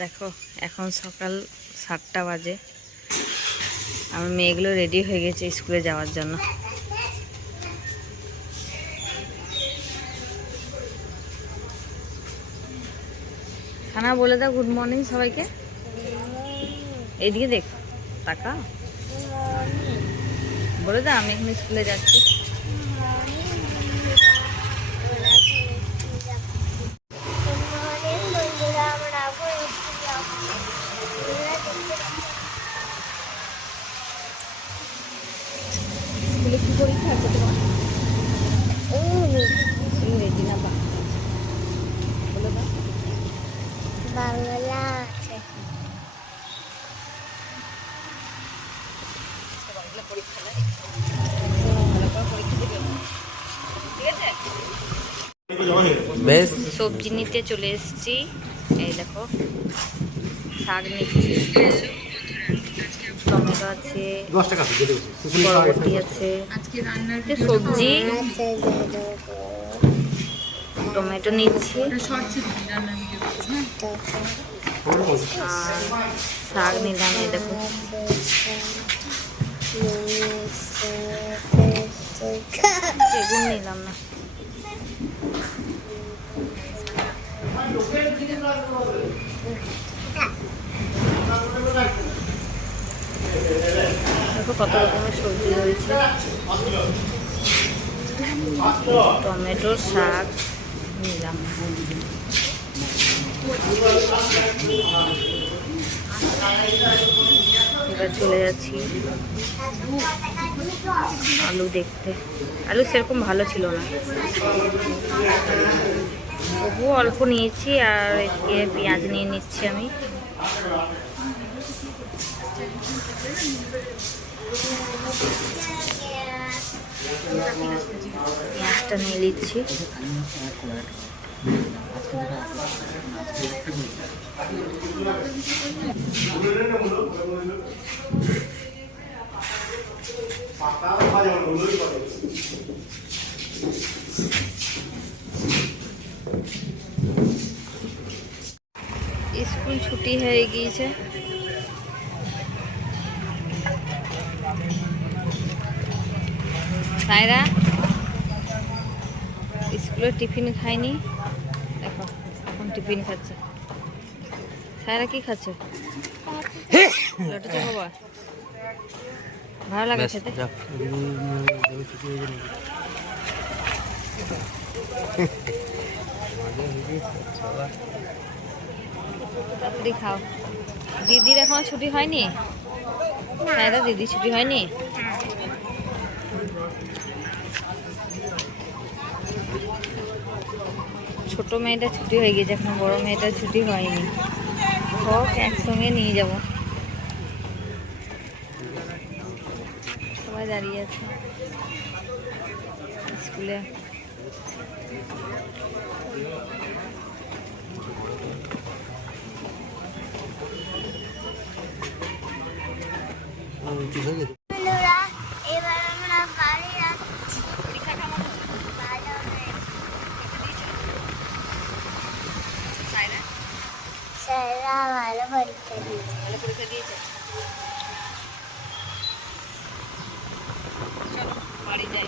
দেখো এখন সকাল 7টা বাজে। আমার মেয়েগুলো রেডি হয়ে গেছে স্কুলে যাওয়ার জন্য। খানা বলে দাও গুড মর্নিং সবাইকে। এইদিকে দেখ, টাকা বলে দাও আমি এখন স্কুলে যাচ্ছি। স্কুলে কি পরীক্ষা আছে তোমার? ইংরেজি না বাংলা? বলে দাও। বাংলা আছে। পরীক্ষা নেই, ভালো করে পরীক্ষা দিবে, ঠিক আছে? বেশ, সবজি নিতে চলে এসেছি। এই দেখো শাক নিচ্ছি, টমেটো আছে, বরবটি আছে, সবজি, টমেটো নিচ্ছি আর শাক নিলাম। এই দেখো বেগুন নিলাম না। দেখো কত রকমের সবজি রয়েছে, টমেটো শাক নিলাম। এবার চলে যাচ্ছি আলু দেখতে। আলু সেরকম ভালো ছিল না, তবুও অল্প নিয়েছি। আর এদিকে পেঁয়াজ নিয়ে নিচ্ছি আমি। পেঁয়াজটা নিয়ে নিচ্ছি। স্কুল ছুটি হয়ে গিয়েছে। সায়রা স্কুলে টিফিন খায়নি, দেখো এখন টিফিন খাচ্ছে। সায়রা কি খাচ্ছে? লটে চা বাবা, ভালো লাগে খেতে। তাড়াতাড়ি খাও। দিদির এখন ছুটি হয়নি? সায়রা দিদি ছুটি হয়নি? ছোট মেয়েটা ছুটি হয়ে গেছে, এখন বড় মেয়েটা ছুটি হয়নি। হোক একসঙ্গে নিয়ে যাব। সবাই দাঁড়িয়ে আছে স্কুলে। এবার আমরা বাড়ি যাচ্ছি। স্যাররা ভালো পরীক্ষা দিয়েছে। ভালো পরীক্ষা দিয়েছে। চলো বাড়ি যাই।